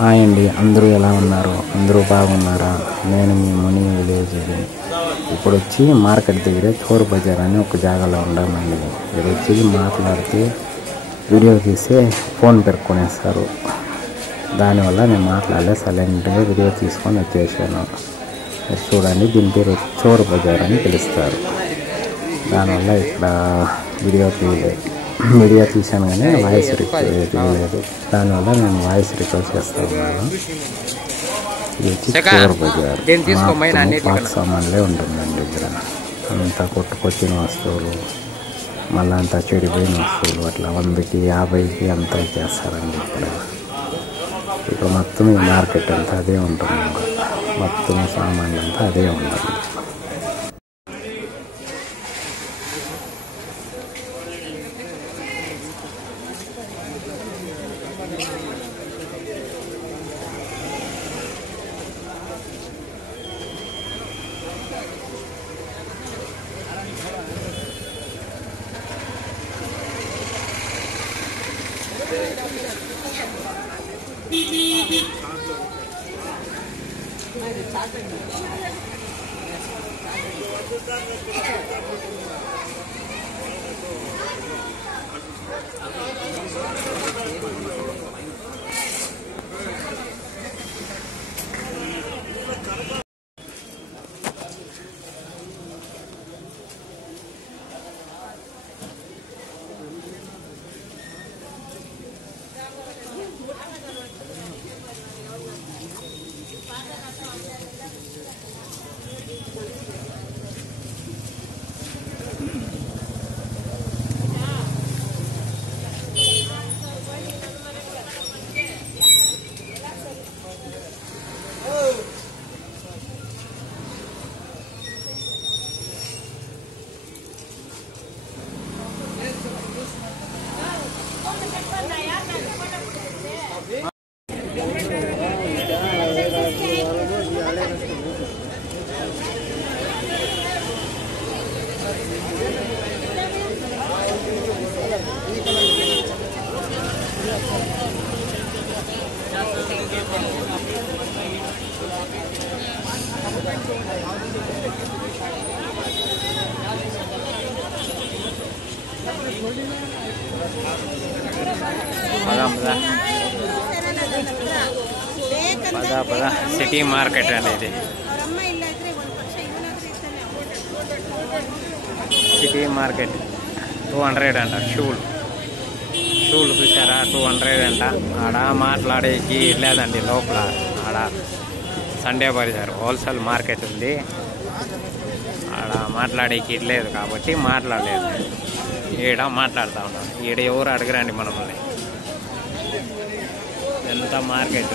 Hi అండి, అందరూ ఎలా ఉన్నారు? అందరూ బాగున్నారా? నేను మీ ముని విలేజ్. ఇప్పుడు వచ్చి మార్కెట్ దగ్గర చోరు బజార్ అని ఒక జాగాలో ఉన్నామండి. ఇక్కడ వచ్చి మాట్లాడితే వీడియో తీస్తే ఫోన్ పెట్టుకునేస్తారు. దానివల్ల నేను మాట్లాడలే, సైలెంట్గా వీడియో తీసుకొని వచ్చేసాను. మీరు చూడండి, దీని పేరు చోరు బజార్ అని పిలుస్తారు. దానివల్ల ఇక్కడ వీడియో తీశాను కానీ వాయిస్ రికార్డ్ తీయలేదు. దానివల్ల నేను వాయిస్ రికార్డ్ చేస్తూ ఉన్నాను. ఇది వచ్చి చోరు బజార్. పాత సామాన్లే ఉంటుందండి ఇక్కడ. అంతా కొట్టుకొచ్చిన వస్తువులు, మళ్ళీ అంతా చెడిపోయిన వస్తువులు అట్లా 100కి 50కి అంతా చేస్తారండి ఇక్కడ మొత్తం ఈ మార్కెట్ అంతా అదే ఉంటుంది. మొత్తం సామాన్లు అంతా అదే ఉంటుంది. సిటీ మార్కెట్ అనేది. సిటీ మార్కెట్ 200 అంట. షూలు చూసారా? 200 అంట. ఆడ మాట్లాడేకి లేదండి లోపల. ఆడ సండే బజార్ హోల్సేల్ మార్కెట్ ఉంది. ఆడ మాట్లాడేకి లేదు కాబట్టి మాట్లాడలేదు. ఈడ మాట్లాడుతూ ఉన్నాం. ఈడ ఎవరు అడగరండి మనల్ని. ఎంత మార్కెట్.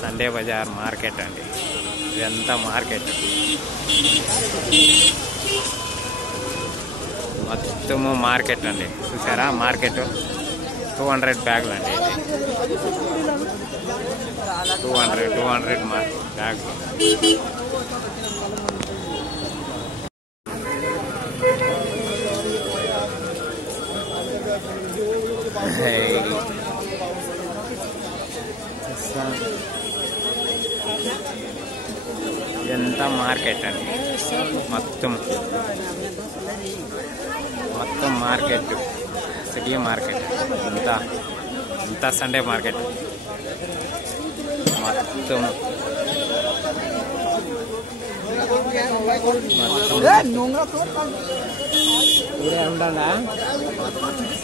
సండే బజార్ మార్కెట్ అండి. ఇదంతా మార్కెట్ మొత్తము మార్కెట్ అండి. చూసారా? మార్కెట్ 200 బ్యాగులు అండి. ఇది 200 బ్యాగులు. ఎంత మార్కెట్ అండి. మొత్తం మార్కెట్, సిటీ మార్కెట్. ఇంత సండే మార్కెట్ మొత్తం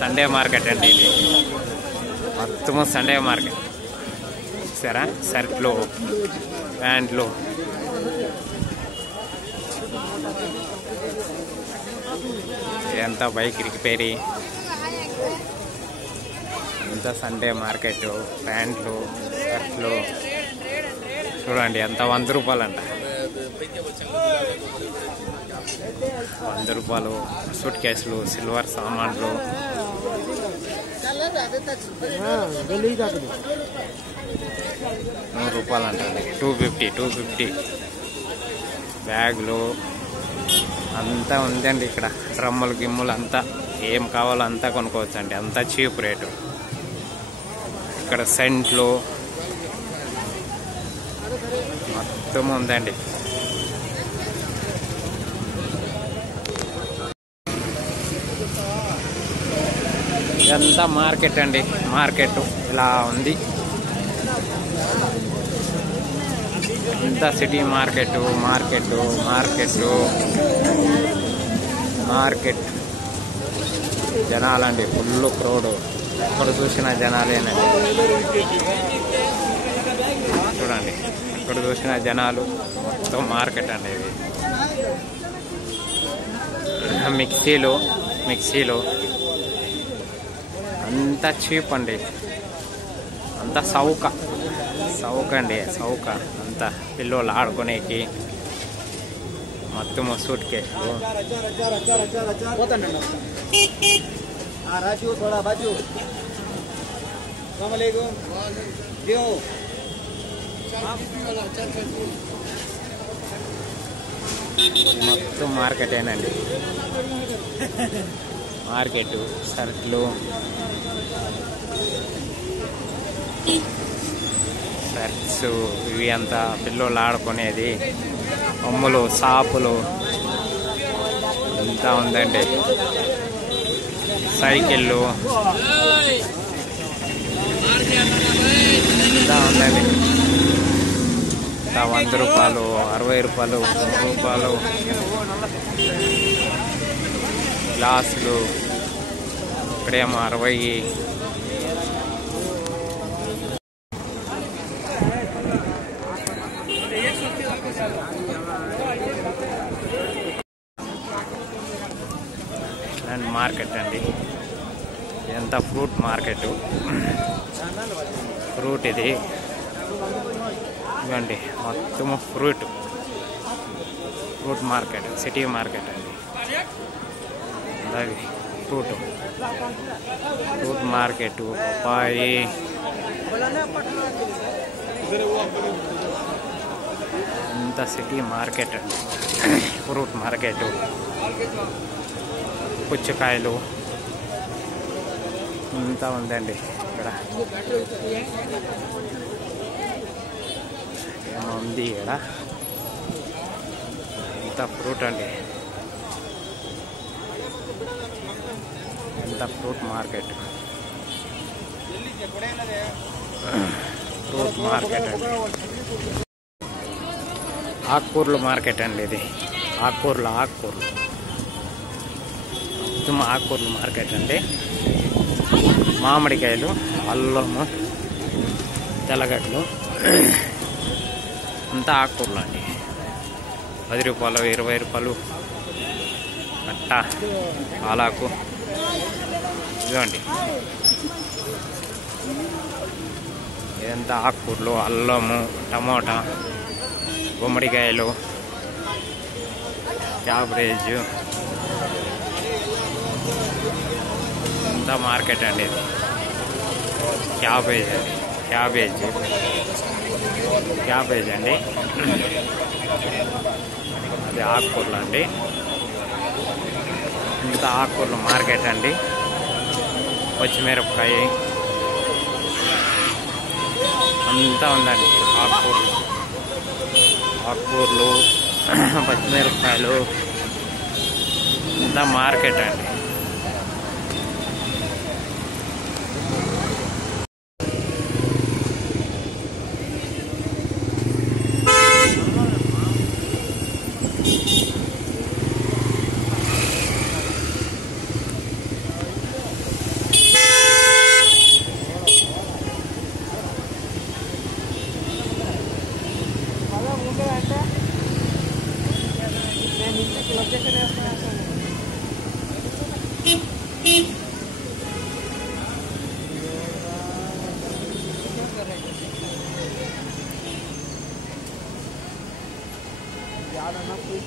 సండే మార్కెట్ అండి. ఇది మొత్తము సండే మార్కెట్. సరే, షర్ట్లు, ప్యాంట్లు, ఎంత బైక్ రిపేరీ. ఎంత సండే మార్కెట్. ప్యాంట్లు, షర్ట్లు చూడండి. ఎంత 100 రూపాయలు అంట. 100 రూపాయలు. సూట్ కేసులు, సిల్వర్ సామాన్లు. 100 రూపాయలు అంట. 250 బ్యాగులు, అంతా ఉందండి ఇక్కడ. డ్రమ్ములు గిమ్ములు అంతా ఏం కావాలో అంతా కొనుక్కోవచ్చు అండి, అంతా చీప్ రేటు. ఇక్కడ సెంట్లు మొత్తం ఉందండి. ఇదంతా మార్కెట్ అండి. మార్కెట్ ఇలా ఉంది, ఇంత city market. Market market market జనాలండి, ఫుల్ క్రౌడ్. ఎక్కడ చూసినా జనాలేనండి. చూడండి, ఎక్కడ చూసినా జనాలు. మొత్తం మార్కెట్ అండి ఇది. మిక్సీలు అంతా చీప్ అండి, అంతా చౌక అండి, చౌక అంతా. పిల్లలు ఆడుకునేకి మొత్తం సూట్ కేసులు. మొత్తం మార్కెటేనండి. మార్కెట్ షర్ట్లు, షర్ట్స్ ఇవి అంతా పిల్లలు ఆడుకునేది. బొమ్మలు, షాపులు అంతా ఉందండి. సైకిళ్ళు అంతా ఉందండి. 100 రూపాయలు, 60 రూపాయలు, 100 రూపాయలు. గ్లాసులు ఇక్కడేమో 60. అండ్ మార్కెట్ అండి, ఎంత ఫ్రూట్ మార్కెట్. ఫ్రూట్ ఇది ఇవ్వండి, మొత్తము ఫ్రూట్ మార్కెట్, సిటీ మార్కెట్ అండి. అది ఫ్రూట్ మార్కెట్. పప్పాయి, ఇంత సిటీ మార్కెట్ అండి. Fruit market. పుచ్చకాయలు ఇంత ఉందండి ఇక్కడ. ఏమో ఉంది ఇక్కడ, ఇంత ఫ్రూట్ అండి. ఇంత ఫ్రూట్ మార్కెట్. ఫ్రూట్ మార్కెట్ అండి. ఆకుకూరలు మార్కెట్ అండి ఇది. ఆకుకూరలు మొత్తం ఆకుకూరలు మార్కెట్ అండి. మామిడికాయలు, అల్లము, తెల్లగడ్డలు అంతా ఆకుకూరలు అండి. 10 రూపాయలు, 20 రూపాయలు కట్ట. పాలాకు ఇదిగోండి, ఇదంతా ఆకుకూరలు. అల్లము, టమోటా, గుమ్మడికాయలు, క్యాబేజ్ అంతా మార్కెట్ అండి ఇది. క్యాబేజ్ అండి, అది ఆకుకూరలు అండి. ఇంత ఆకుకూరలు మార్కెట్ అండి. పచ్చిమిరపకాయ అంతా ఉందండి. ఆకుకూరలు, పచ్చిమిరపకాయలు అంతా మార్కెట్ అండి. याद आना कोई